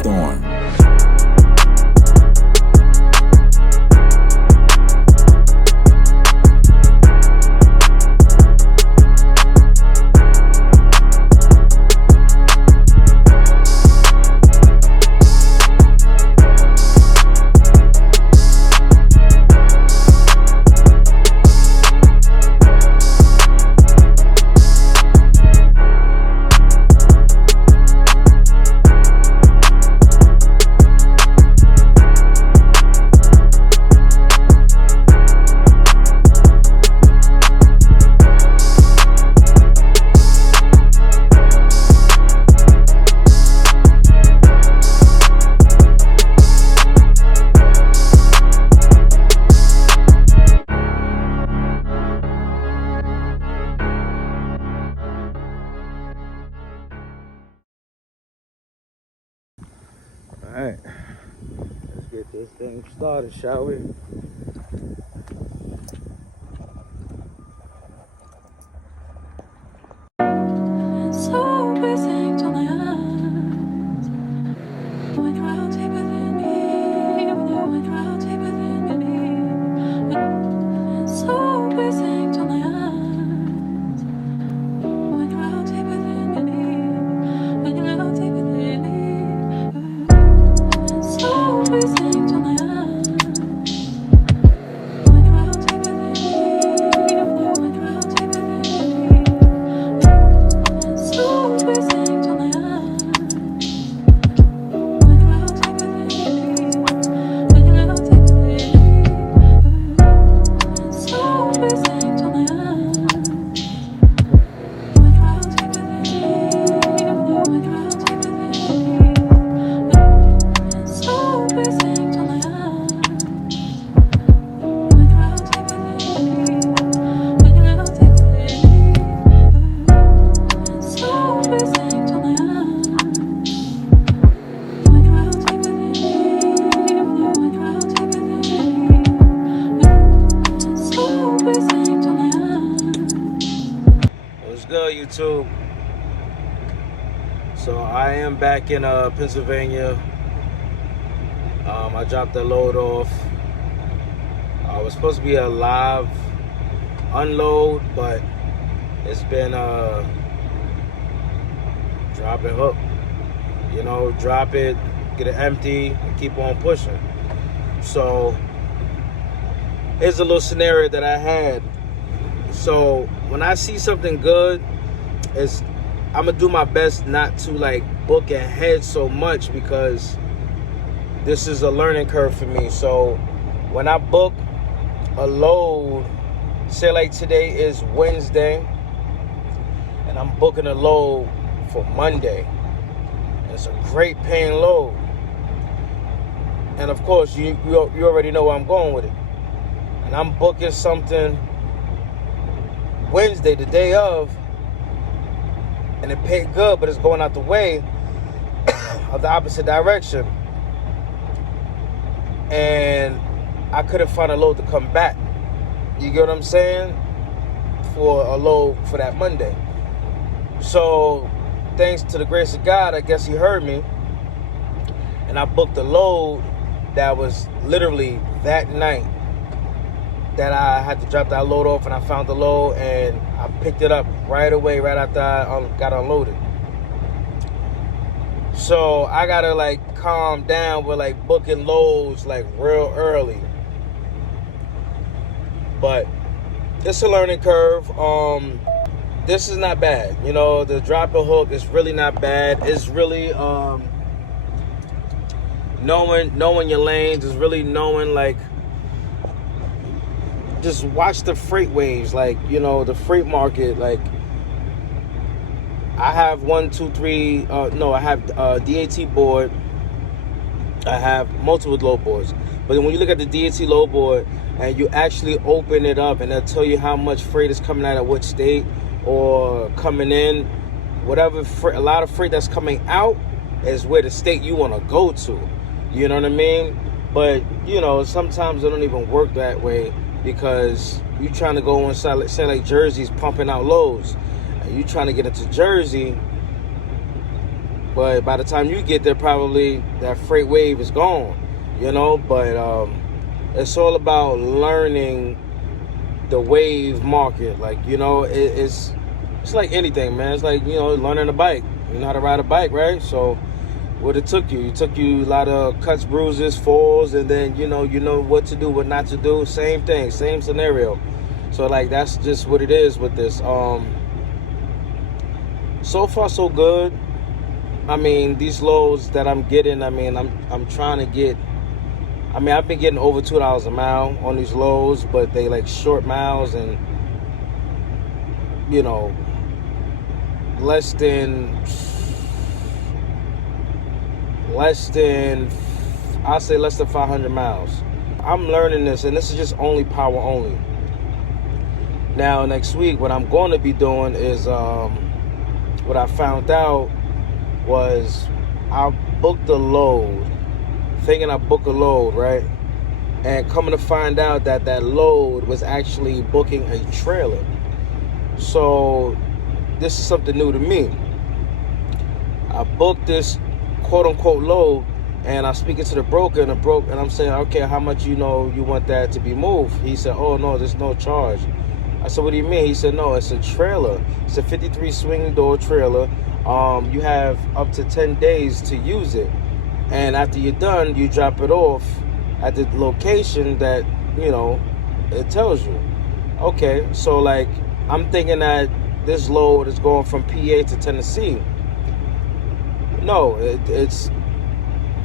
Storm. Alright, let's get this thing started, shall we? So busy to my eyes. When you're out deeper than me, when you're out deeper than me. So busy to my eyes. When you're out deeper than me, when you're out deeper than me. So busy to my eyes. When you're out deeper than me, when you're out deeper than me. So busy to my eyes. When you're out deeper than me, when you're out deeper than me. So busy to my eyes. When you're out deeper than me, when you're out deeper than me. So busy to my eyes. When you're out deeper than me, when you're out deeper than me. So busy to my eyes. When you're out deeper than me, when you're out deeper than me. So busy to my eyes. What's good, YouTube? So I am back in Pennsylvania. I dropped the load off. It was supposed to be a live unload, but it's been drop and hook. You know, drop it, get it empty, and keep on pushing. So here's a little scenario that I had. So when I see something good, I'm gonna do my best not to like book ahead so much, because this is a learning curve for me. So when I book a load, say like today is Wednesday, and I'm booking a load for Monday, and it's a great paying load, and of course you already know where I'm going with it, and I'm booking something Wednesday, the day of, and it paid good, but it's going out the way of the opposite direction, and I couldn't find a load to come back. You get what I'm saying? For a load for that Monday. So thanks to the grace of God, I guess he heard me, and I booked a load that was literally that night that I had to drop that load off, and I found the load, and I picked it up right away, right after I got unloaded. So I gotta like calm down with like booking loads like real early. But it's a learning curve. This is not bad. You know, the drop and hook is really not bad. It's really knowing your lanes, is really knowing, like, just watch the freight waves, like, you know, the freight market. Like, I have I have DAT board. I have multiple load boards. But when you look at the DAT load board and you actually open it up, and they'll tell you how much freight is coming out of what state or coming in, whatever a lot of freight that's coming out is where the state you want to go to. You know what I mean? But, you know, sometimes it don't even work that way, because you trying to go inside, say like Jersey's pumping out loads, and you trying to get into Jersey, But by the time you get there, probably that freight wave is gone, you know. But it's all about learning the wave market. Like, you know, it's like anything, man. It's like, you know, learning a bike. You know how to ride a bike, right? So what it took you a lot of cuts, bruises, falls, and then you know what to do, what not to do. Same thing, same scenario. So like that's just what it is with this. So far so good. I mean, these loads that I'm getting, I mean, I'm trying to get. I mean, I've been getting over $2 a mile on these loads, but they like short miles and, you know, less than I'll say less than 500 miles. I'm learning this, and this is just only power only. Now next week, what I'm going to be doing is what I found out was I booked a load, thinking I booked a load, right? And coming to find out that that load was actually booking a trailer. So this is something new to me. I booked this quote-unquote load, and I'm speaking to the broker, and I'm saying, okay, how much you want that to be moved? He said, oh no, there's no charge. I said, what do you mean? He said, no, it's a trailer. It's a 53 swing door trailer. You have up to 10 days to use it, and after you're done, you drop it off at the location that, you know, it tells you. Okay, so like I'm thinking that this load is going from PA to Tennessee. No, it's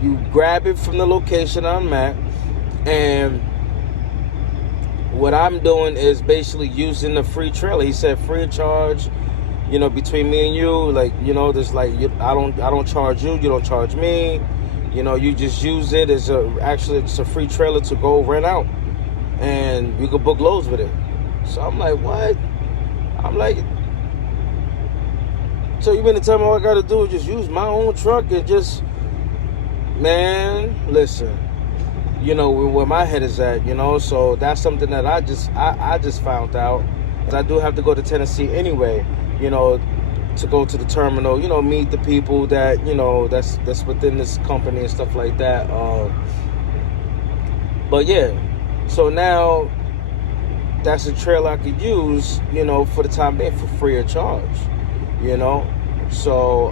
you grab it from the location I'm at, and what I'm doing is basically using the free trailer. He said free of charge, you know, between me and you. Like, you know, there's like I don't charge you, you don't charge me. You know, you just use it as it's a free trailer to go rent out, and you can book loads with it. So I'm like, what? I'm like, so you mean to tell me all I gotta do is just use my own truck and just, man, listen, you know where my head is at, you know. So that's something that I just found out. I do have to go to Tennessee anyway, you know, to go to the terminal, you know, meet the people that, you know, that's within this company and stuff like that. But yeah, so now that's a trailer I could use, you know, for the time being for free of charge, you know. So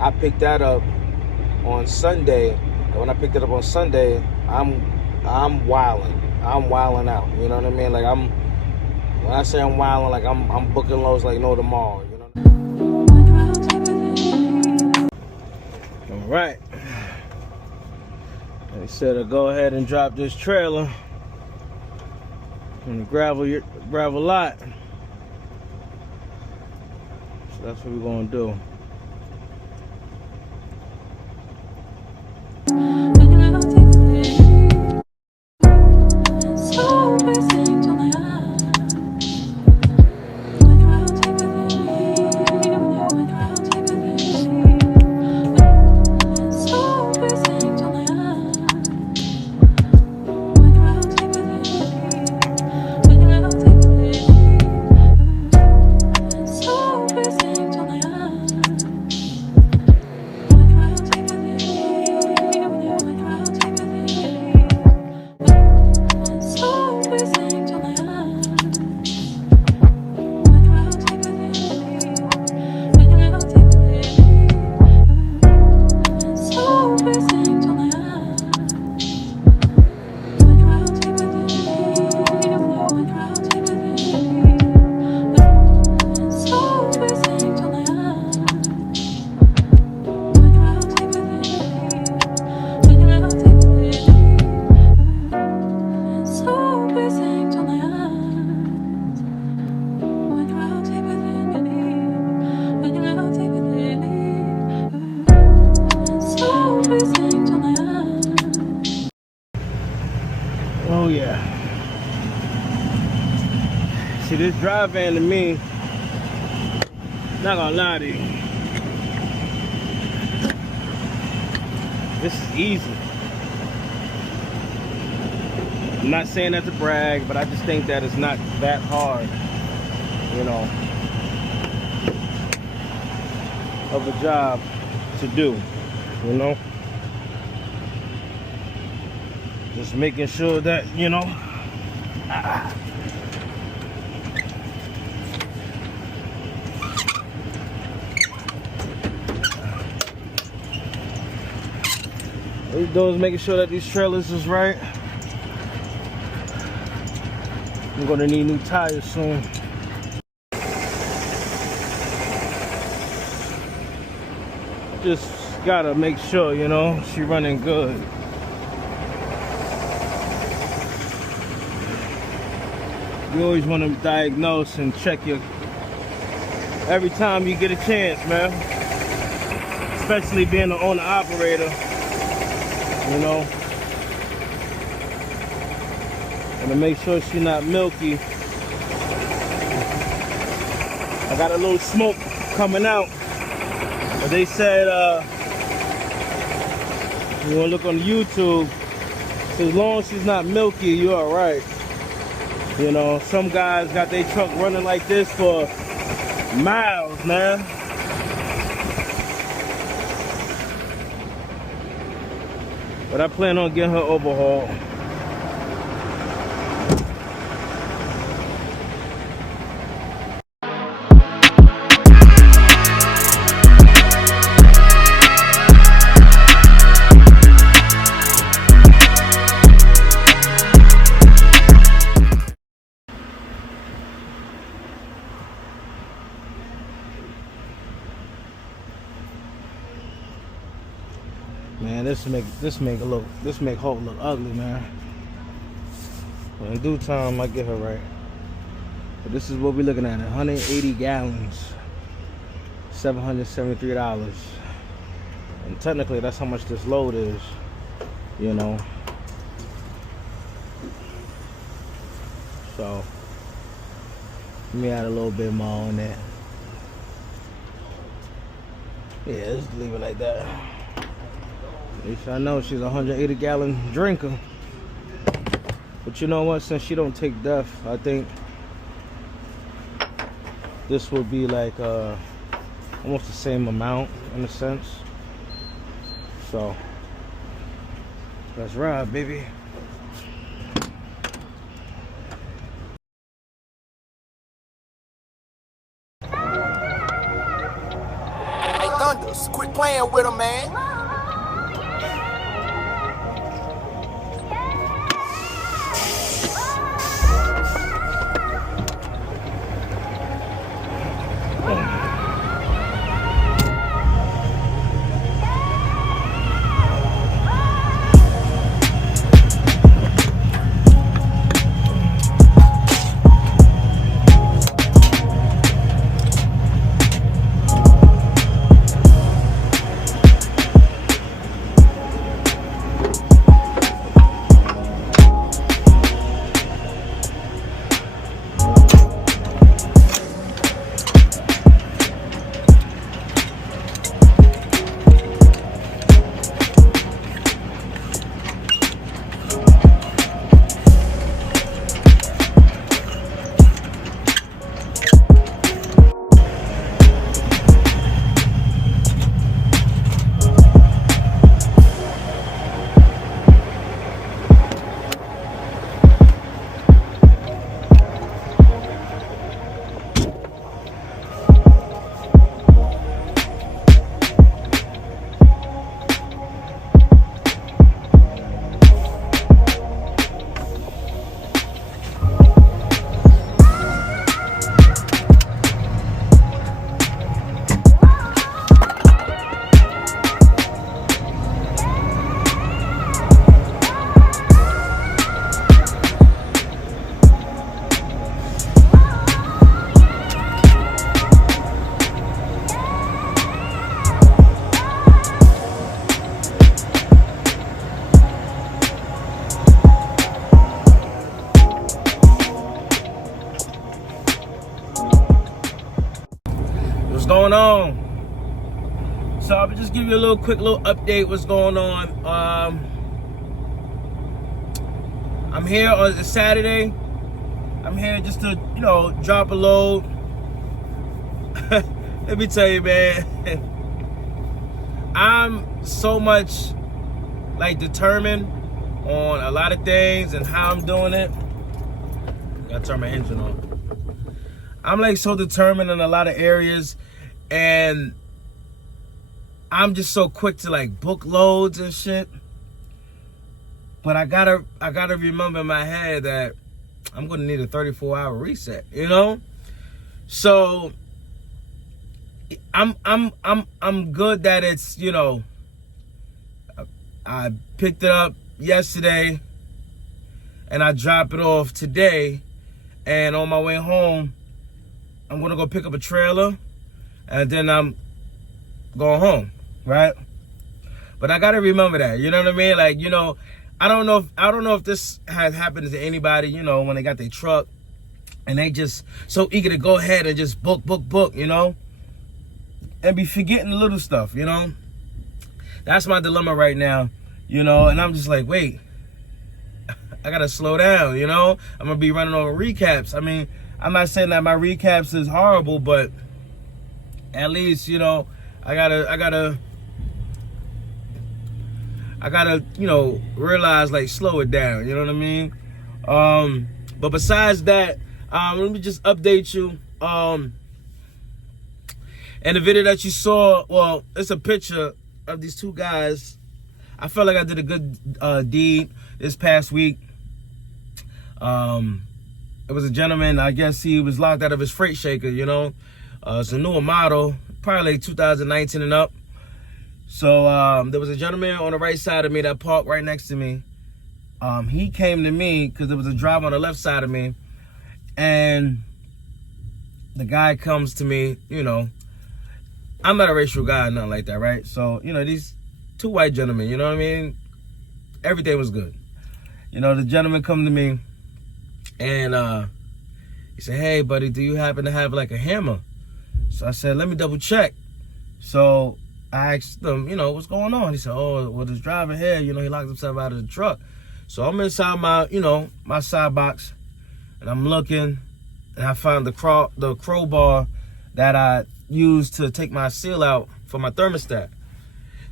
I picked that up on Sunday, and when I picked it up on Sunday, I'm wilding out, you know what I mean? Like when I say I'm wilding, like I'm booking loads like no tomorrow, you know. All right, they said to go ahead and drop this trailer in the gravel lot. So that's what we're gonna do. Oh yeah. See, this drive van to me, not gonna lie to you, this is easy. I'm not saying that to brag, but I just think that it's not that hard, you know. of a job to do, you know. Just making sure that, you know, what you doing is making sure that these trailers is right. I'm gonna need new tires soon. Just gotta make sure, you know, she running good. You always want to diagnose and check your every time you get a chance, man. Especially being an owner operator, you know. And to make sure she's not milky. I got a little smoke coming out. But they said, you want to look on YouTube, so as long as she's not milky, you're all right. You know, some guys got their truck running like this for miles, man. But I plan on getting her overhauled. Man, this make Hulk look ugly, man. But in due time, I get her right. But this is what we're looking at: 180 gallons, $773. And technically, that's how much this load is, you know. So let me add a little bit more on that. Yeah, just leave it like that. At least I know she's a 180-gallon drinker. But you know what? Since she don't take DEF, I think this would be like almost the same amount in a sense. So let's ride, baby. Hey, Thunders, quit playing with him, man. Going on. So I'll just give you a little quick update what's going on. I'm here on a Saturday. I'm here just to, you know, drop a load. Let me tell you, man, I'm so much like determined on a lot of things and how I'm doing it. Gotta turn my engine on. I'm like so determined in a lot of areas, and I'm just so quick to like book loads and shit. But I gotta remember in my head that I'm gonna need a 34-hour reset, you know? So I'm good that it's, you know, I picked it up yesterday and I drop it off today, and on my way home I'm gonna go pick up a trailer and then I'm going home, right? But I gotta remember that, you know what I mean? Like, you know, I don't know if this has happened to anybody, you know, when they got their truck and they just so eager to go ahead and just book, you know, and be forgetting the little stuff, you know. That's my dilemma right now, you know, and I'm just like, wait, I gotta slow down, you know. I'm gonna be running over recaps. I mean, I'm not saying that my recaps is horrible, but at least, you know, I gotta, you know, realize, like, slow it down, you know what I mean? But besides that, let me just update you. And the video that you saw, well, it's a picture of these two guys. I felt like I did a good deed this past week. It was a gentleman, I guess he was locked out of his freight shaker, you know? It's a newer model, probably like 2019 and up. So there was a gentleman on the right side of me that parked right next to me. He came to me because there was a driver on the left side of me. And the guy comes to me, you know. I'm not a racial guy or nothing like that, right? So, you know, these two white gentlemen, you know what I mean? Everything was good. You know, the gentleman come to me and he said, hey, buddy, do you happen to have like a hammer? So I said, let me double check. So I asked him, you know, what's going on? He said, oh, well, this driver here, you know, he locked himself out of the truck. So I'm inside my, you know, my side box, and I'm looking, and I found the crowbar that I used to take my seal out for my thermostat.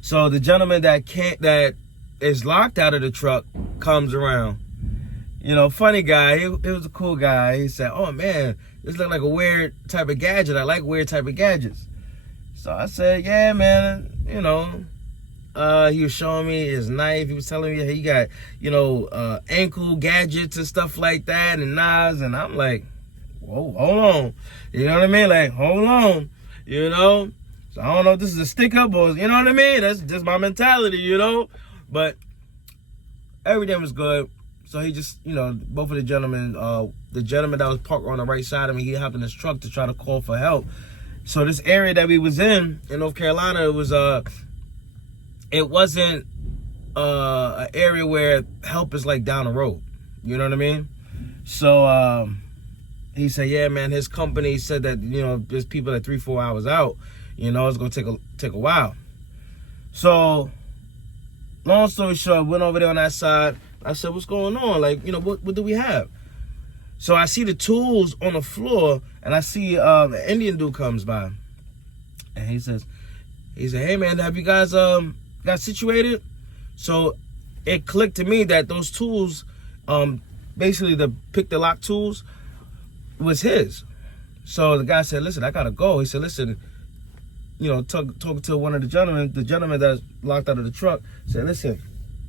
So the gentleman that is locked out of the truck comes around. You know, funny guy. He was a cool guy. He said, oh, man, this look like a weird type of gadget. I like weird type of gadgets. So I said, yeah, man, you know. He was showing me his knife. He was telling me he got, you know, ankle gadgets and stuff like that and knives. And I'm like, whoa, hold on. You know what I mean? Like, hold on, you know. So I don't know if this is a stick up or, you know what I mean? That's just my mentality, you know. But everything was good. So he just, you know, both of the gentlemen that was parked on the right side of me, he hopped in his truck to try to call for help. So this area that we was in North Carolina, it wasn't an area where help is like down the road. You know what I mean? So he said, yeah, man, his company said that, you know, there's people that 3-4 hours out, you know, it's gonna take a while. So long story short, went over there on that side. I said, what's going on? Like, you know, what do we have? So I see the tools on the floor, and I see an Indian dude comes by. And he said, hey, man, have you guys got situated? So it clicked to me that those tools, basically the pick the lock tools, was his. So the guy said, listen, I got to go. He said, listen, you know, talking to one of the gentlemen that's locked out of the truck, said, listen,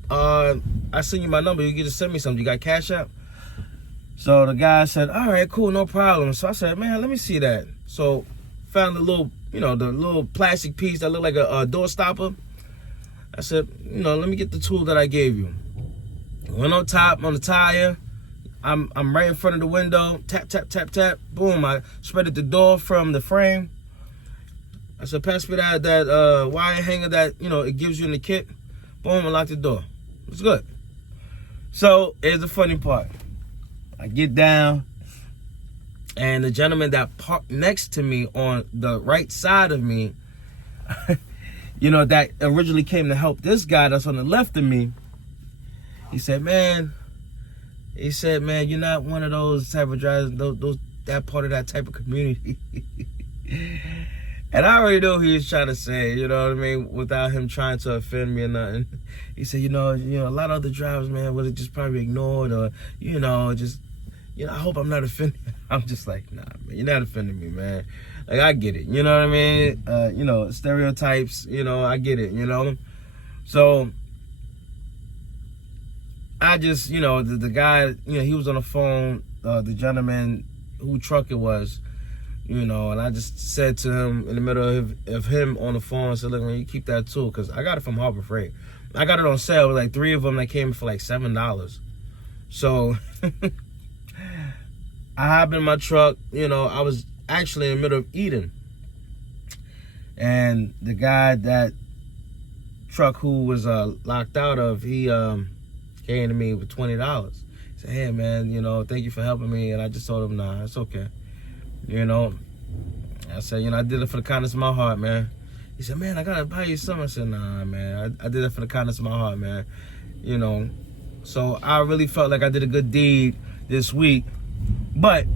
I sent you my number. You can just send me something. You got Cash App? So the guy said, all right, cool, no problem. So I said, man, let me see that. So found the little, you know, the little plastic piece that looked like a door stopper. I said, you know, let me get the tool that I gave you. Went on top on the tire. I'm right in front of the window. Tap, tap, tap, tap. Boom, I spreaded the door from the frame. I said, pass me that wire hanger that, you know, it gives you in the kit. Boom, I locked the door. It's good. So here's the funny part. I get down, and the gentleman that parked next to me on the right side of me, you know, that originally came to help this guy that's on the left of me, he said, man, you're not one of those type of drivers, that part of that type of community. And I already know who he was trying to say, you know what I mean, without him trying to offend me or nothing. He said, you know, a lot of other drivers, man, would have just probably ignored or, just, I hope I'm not offending. I'm just like, nah, man, you're not offending me, man. Like, I get it, you know what I mean? Stereotypes, I get it, So, I just, the guy, he was on the phone, the gentleman who truck it was, and I just said to him in the middle of him on the phone, I said, look, man, you keep that too, because I got it from Harbor Freight. I got it on sale, like 3 of them that came for like $7. So, I hopped in my truck, I was actually in the middle of eating. And the guy that truck who was locked out of, he came to me with $20. He said, hey, man, thank you for helping me. And I just told him, nah, it's okay. I said, I did it for the kindness of my heart, man. He said, man, I got to buy you something. I said, nah, man, I did it for the kindness of my heart, man. So I really felt like I did a good deed this week. But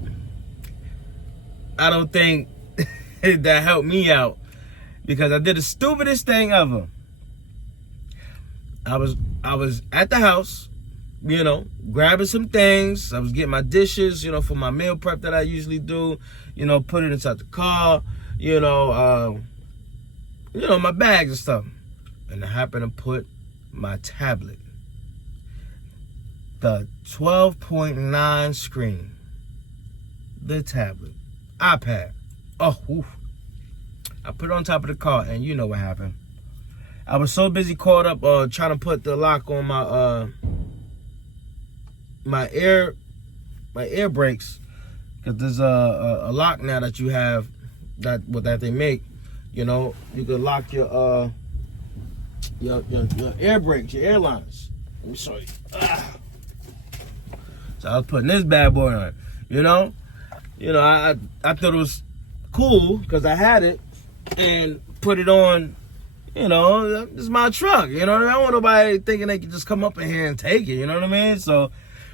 I don't think that helped me out because I did the stupidest thing ever. I was at the house, grabbing some things. I was getting my dishes, for my meal prep that I usually do, put it inside the car, my bags and stuff. And I happened to put my tablet, the 12.9 screen, the tablet, iPad. Oh, oof. I put it on top of the car, and you know what happened. I was so busy caught up trying to put the lock on my air brakes, because there's a lock now that you have that they make. You could lock your air brakes, your airlines. Let me show you. So I was putting this bad boy on. I thought it was cool because I had it and put it on. This is my truck. You know what I mean? I don't want nobody thinking they can just come up in here and take it. You know what I mean? So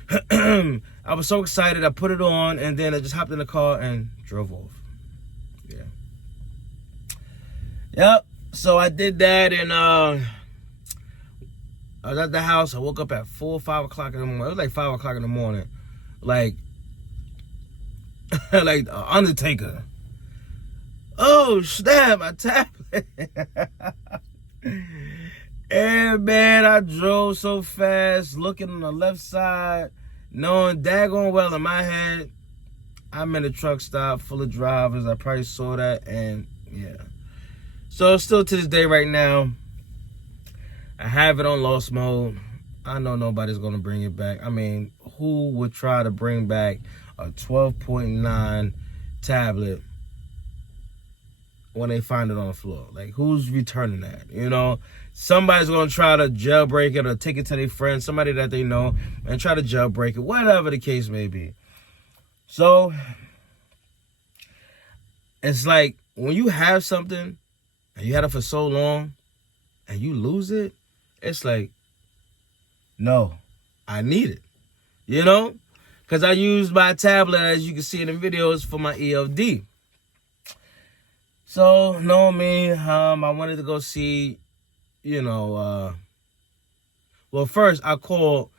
I was so excited. I put it on and then I just hopped in the car and drove off. Yeah. Yep. So I did that and I was at the house. I woke up at 4 or 5 o'clock in the morning. It was like 5 o'clock in the morning. Like Undertaker. Oh, snap, my tablet. And man, I drove so fast, looking on the left side, knowing daggone well in my head, I'm in a truck stop full of drivers. I probably saw that, and yeah. So still to this day right now, I have it on lost mode. I know nobody's going to bring it back. I mean, who would try to bring back a 12.9 tablet when they find it on the floor? Like, who's returning that? Somebody's going to try to jailbreak it or take it to their friend, somebody that they know, and try to jailbreak it, whatever the case may be. So, it's like, when you have something, and you had it for so long, and you lose it, it's like, no, I need it. Because I use my tablet, as you can see in the videos, for my ELD. So, knowing me, I wanted to go see, well, first I called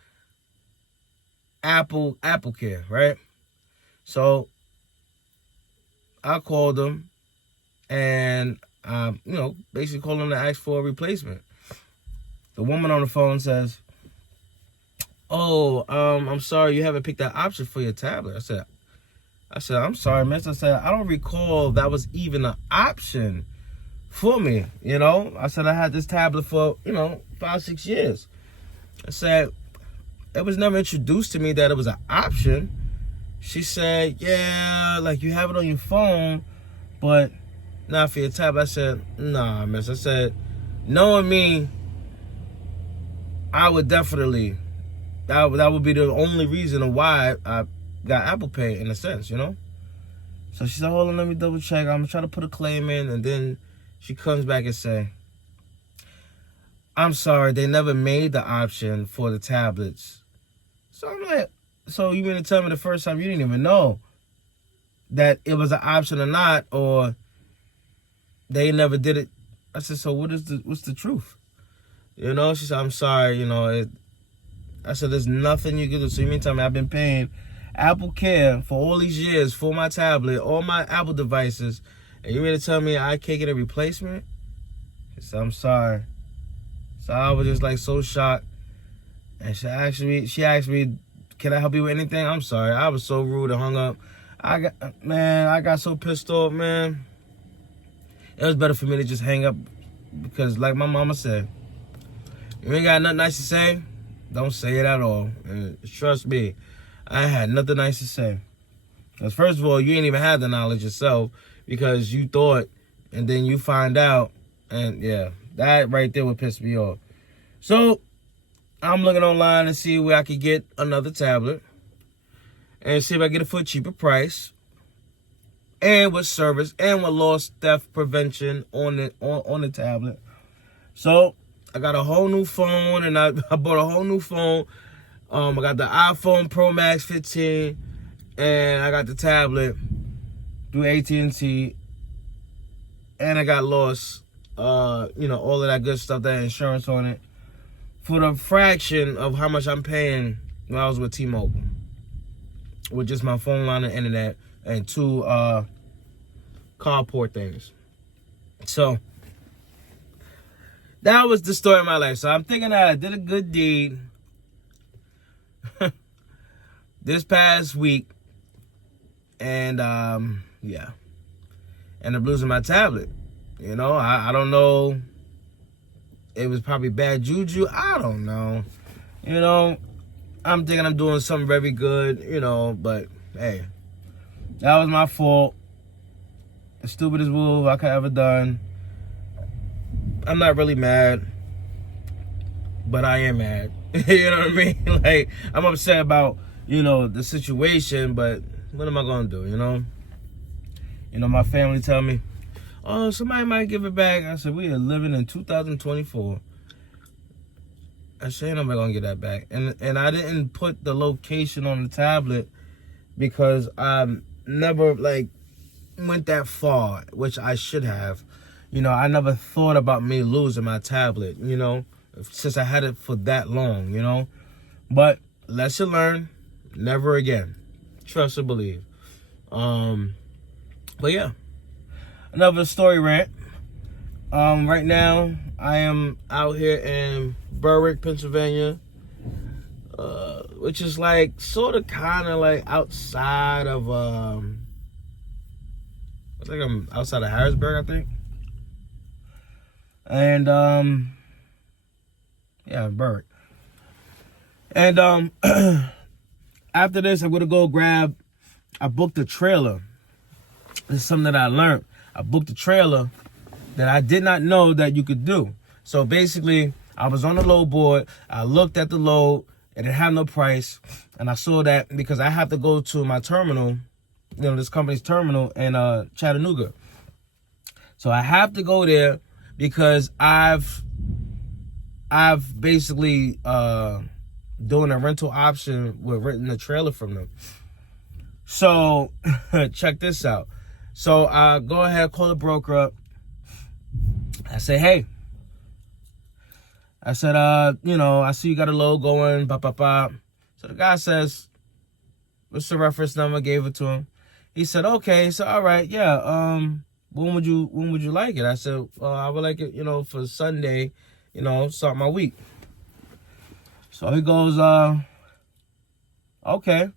Apple Care, right? So, I called them and, basically called them to ask for a replacement. The woman on the phone says, oh, I'm sorry, you haven't picked that option for your tablet. I said, I'm sorry, miss. I said, I don't recall that was even an option for me, I said, I had this tablet for, 5-6 years. I said, it was never introduced to me that it was an option. She said, yeah, like you have it on your phone, but not for your tablet. I said, nah, miss. I said, knowing me, I would definitely, that would be the only reason of why I got Apple Pay, in a sense, So she said, hold on, let me double check. I'm trying to put a claim in. And then she comes back and say, I'm sorry, they never made the option for the tablets. So I'm like, so you mean to tell me the first time you didn't even know that it was an option or not? Or they never did it. I said, so what's the truth? You know, she said, I'm sorry, you know. I said, there's nothing you can do. So you mean tell me I've been paying Apple Care for all these years for my tablet, all my Apple devices, and you mean to tell me I can't get a replacement? She said, I'm sorry. So I was just like so shocked. And she asked me, can I help you with anything? I'm sorry. I was so rude and hung up. I got so pissed off, man. It was better for me to just hang up because like my mama said, you ain't got nothing nice to say, don't say it at all. And trust me, I had nothing nice to say. Because first of all, you ain't even had the knowledge yourself because you thought and then you find out. And yeah, that right there would piss me off. So I'm looking online to see where I could get another tablet and see if I get it for a cheaper price and with service and with lost theft prevention on the tablet. So I got a whole new phone and I bought a whole new phone. I got the iPhone Pro Max 15 and I got the tablet through AT&T and I got lost, all of that good stuff, that insurance on it, for the fraction of how much I'm paying when I was with T-Mobile. With just my phone line and internet and 2 carport things. So that was the story of my life. So I'm thinking that I did a good deed this past week. And yeah. Ended up losing my tablet. You know, I don't know. It was probably bad juju. I don't know. You know, I'm thinking I'm doing something very good, you know, but hey, that was my fault. The stupidest move I could ever done. I'm not really mad, but I am mad. You know what I mean? Like, I'm upset about, the situation, but what am I going to do, you know? My family tell me, oh, somebody might give it back. I said, we are living in 2024. I said, ain't nobody gonna get that back. And I didn't put the location on the tablet because I never, went that far, which I should have. I never thought about me losing my tablet, since I had it for that long, But lesson learned, never again. Trust or believe. But yeah. Another story rant. Right now, I am out here in Berwick, Pennsylvania, which is sort of kind of outside of, I'm outside of Harrisburg, I think. And, yeah, Berwick. And, after this, I'm going to go I booked a trailer. This is something that I learned. I booked a trailer that I did not know that you could do. So basically, I was on the load board. I looked at the load. It didn't have no price. And I saw that because I have to go to my terminal, this company's terminal in Chattanooga. So I have to go there because I've basically doing a rental option with renting a trailer from them. So check this out. So I go ahead, call the broker up. I say, hey. I said, I see you got a load going, blah, blah, blah. So the guy says, what's the reference number? Gave it to him. He said, okay. So, all right, yeah. When would you like it? I said, I would like it, for Sunday, start my week. So he goes, okay.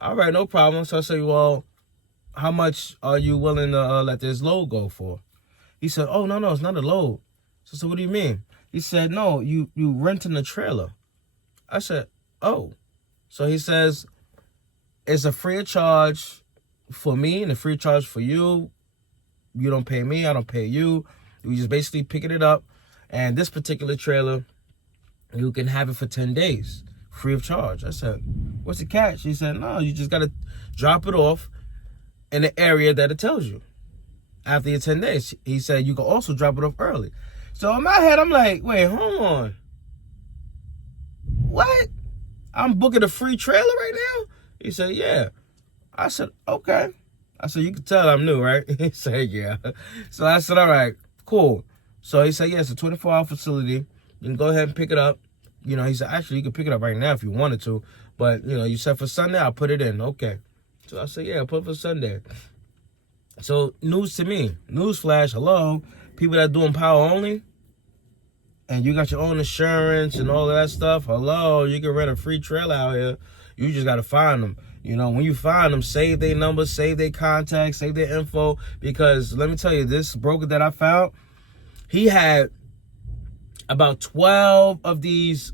All right, no problem. So I say, well, how much are you willing to let this load go for? He said, oh, no, it's not a load. So what do you mean? He said, no, you renting a trailer. I said, oh. So he says, it's a free of charge for me and a free of charge for you. You don't pay me, I don't pay you. You just basically picking it up. And this particular trailer, you can have it for 10 days, free of charge. I said, what's the catch? He said, no, you just got to drop it off in the area that it tells you. After your 10 days, he said, you can also drop it off early. So in my head, I'm like, wait, hold on. What? I'm booking a free trailer right now? He said, yeah. I said, okay. I said, you can tell I'm new, right? He said, yeah. So I said, all right, cool. So he said, yeah, it's a 24-hour facility. You can go ahead and pick it up. You know, he said, actually, you can pick it up right now if you wanted to. But, you know, you said for Sunday, I'll put it in. Okay. So I said, yeah, I'll put it for Sunday. So news to me. Newsflash, hello. People that doing power only. And you got your own insurance and all of that stuff. Hello, you can rent a free trailer out here. You just got to find them. You know, when you find them, save their number, save their contact, save their info. Because let me tell you, this broker that I found, he had about 12 of these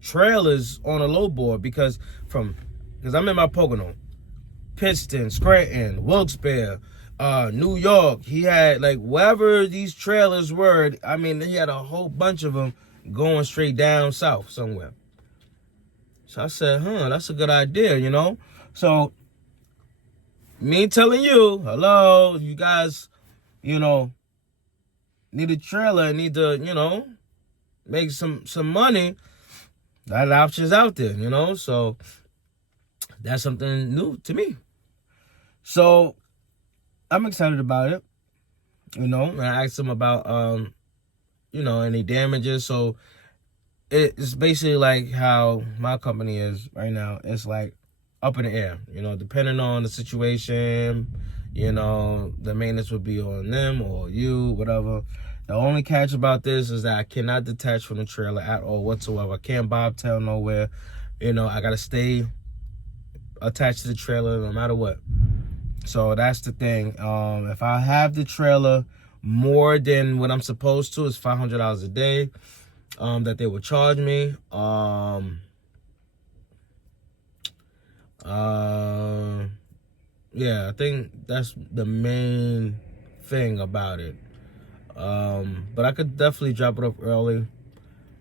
trailers on a low board because I'm in my Pocono, Pittston, Scranton, Wilkes-Barre, New York. He had like wherever these trailers were. I mean, he had a whole bunch of them going straight down south somewhere. So I said, that's a good idea, you know? So me telling you, hello, you guys, you know, need a trailer, need to, you know, make some money. That option's out there, you know? So that's something new to me. So I'm excited about it, you know? And I asked him about, you know, any damages. So it's basically like how my company is right now. It's like up in the air, you know, depending on the situation, you know, the maintenance would be on them or you, whatever. The only catch about this is that I cannot detach from the trailer at all whatsoever. I can't bobtail nowhere. You know, I got to stay attached to the trailer no matter what. So that's the thing. If I have the trailer more than what I'm supposed to, it's $500 a day that they would charge me. Yeah, I think that's the main thing about it. But I could definitely drop it off early,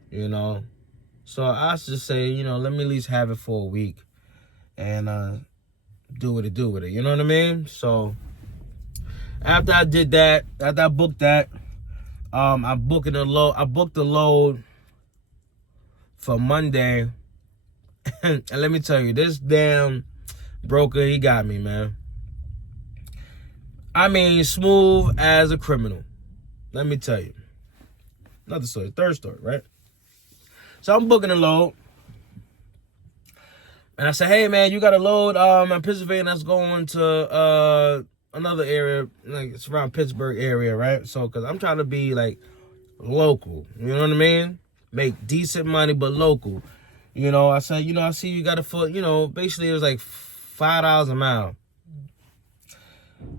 you know. So I just say, you know, let me at least have it for a week and do what it do with it. You know what I mean? So after I did that, after I booked that, I booked the load for Monday. And let me tell you, this damn broker, he got me, man. I mean, smooth as a criminal. Let me tell you. Another story, third story, right? So I'm booking a load. And I said, hey, man, you got a load in Pennsylvania that's going to another area, like it's around Pittsburgh area, right? So, because I'm trying to be, like, local. You know what I mean? Make decent money, but local. You know, I said, you know, I see you got a foot, you know, basically it was like $5 a mile.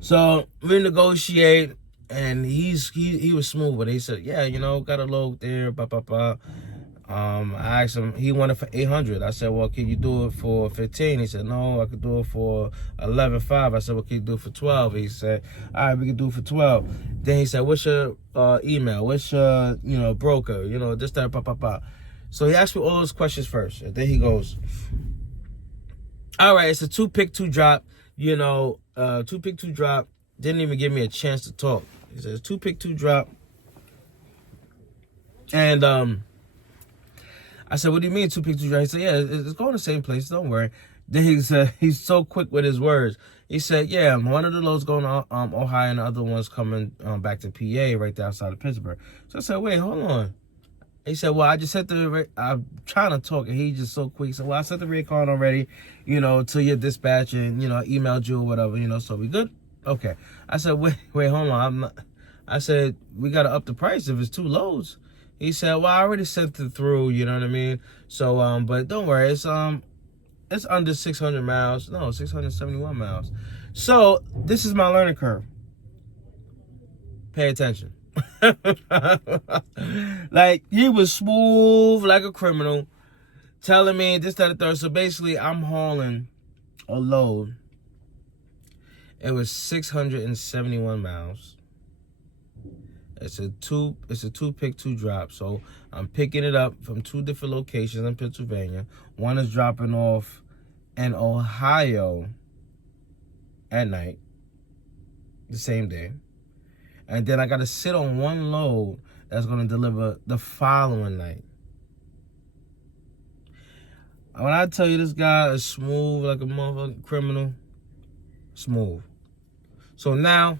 So we negotiate. And he was smooth, but he said, yeah, you know, got a load there, I asked him, he wanted for 800. I said, well, can you do it for 15? He said, no, I could do it for 11.5. I said, well, can you do it for 12? He said, all right, we can do it for 12. Then he said, what's your email? What's your, you know, broker? You know, this, that, So he asked me all those questions first. And then he goes, all right, it's a 2-pick, 2-drop, you know, 2-pick, 2-drop. Didn't even give me a chance to talk. He says 2-pick, 2-drop. And I said, what do you mean 2-pick, 2-drop? He said, yeah, it's going to the same place. Don't worry. Then he said, he's so quick with his words. He said, yeah, one of the loads going to Ohio and the other one's coming back to PA right there outside of Pittsburgh. So I said, wait, hold on. He said, well, I just set I'm trying to talk, and he just so quick. He said, well, I set the red card already, you know, to your dispatch, and, you know, I emailed you or whatever, you know, so we good? Okay. I said, wait, hold on. I said, we got to up the price if it's 2 loads. He said, well, I already sent it through, you know what I mean? So, but don't worry, it's under 600 miles. No, 671 miles. So, this is my learning curve. Pay attention. Like, he was smooth like a criminal, telling me this, that, and third. So, basically, I'm hauling a load. It was 671 miles. It's a 2-pick, 2-drop. So I'm picking it up from 2 different locations in Pennsylvania. One is dropping off in Ohio at night, the same day. And then I got to sit on one load that's going to deliver the following night. When I tell you this guy is smooth like a motherfucking criminal, smooth. So now,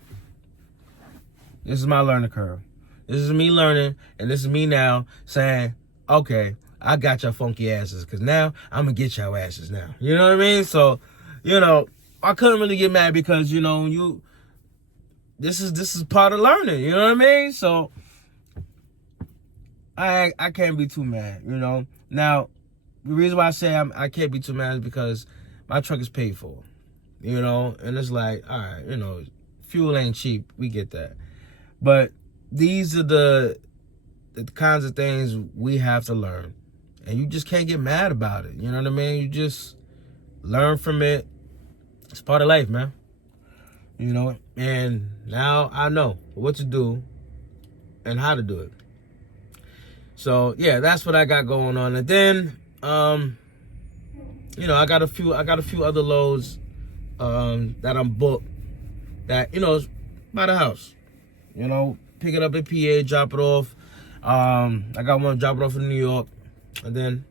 this is my learning curve. This is me learning, and this is me now saying, okay, I got your funky asses, because now I'm going to get your asses now. You know what I mean? So, I couldn't really get mad because, this is part of learning, you know what I mean? So, I can't be too mad, Now, the reason why I say I can't be too mad is because my truck is paid for, and it's like, all right, fuel ain't cheap. We get that. But these are the kinds of things we have to learn. And you just can't get mad about it. You know what I mean? You just learn from it. It's part of life, man. And now I know what to do and how to do it. So yeah, that's what I got going on. And then I got a few other loads that I'm booked that, is by the house. Pick it up in PA, drop it off. I got one drop it off in New York. And then,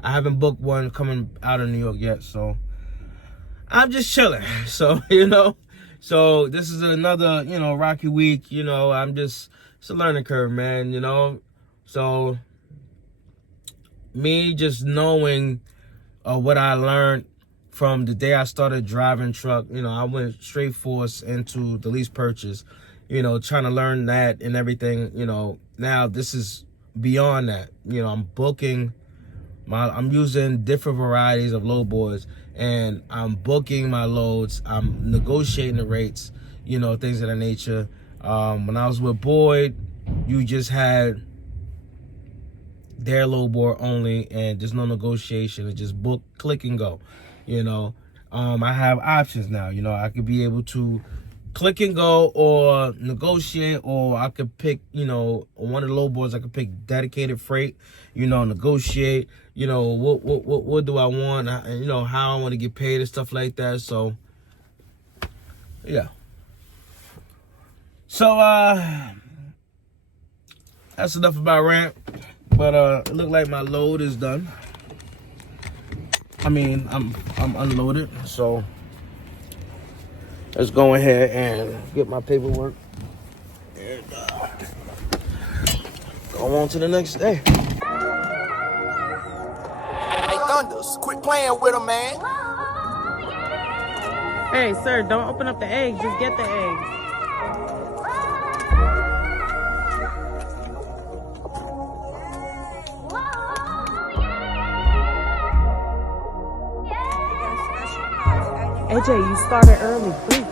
I haven't booked one coming out of New York yet, so I'm just chilling. So, so this is another, rocky week. It's a learning curve, man, So me just knowing what I learned from the day I started driving truck, I went straight force into the lease purchase, trying to learn that and everything, now this is beyond that. I'm booking I'm using different varieties of load boards, and I'm booking my loads. I'm negotiating the rates, things of that nature. When I was with Boyd, you just had their load board only, and there's no negotiation. It's just book, click, and go. I have options now. I could be able to click and go or negotiate, or I could pick, one of the load boards, I could pick dedicated freight, negotiate, what do I want, how I want to get paid and stuff like that. So, yeah. So, that's enough about rant. But it looked like my load is done. I mean, I'm unloaded, so let's go ahead and get my paperwork and go on to the next day. Hey, Thunders, quit playing with him, man. Hey, sir, don't open up the eggs. Just get the eggs. AJ, you started early. Please.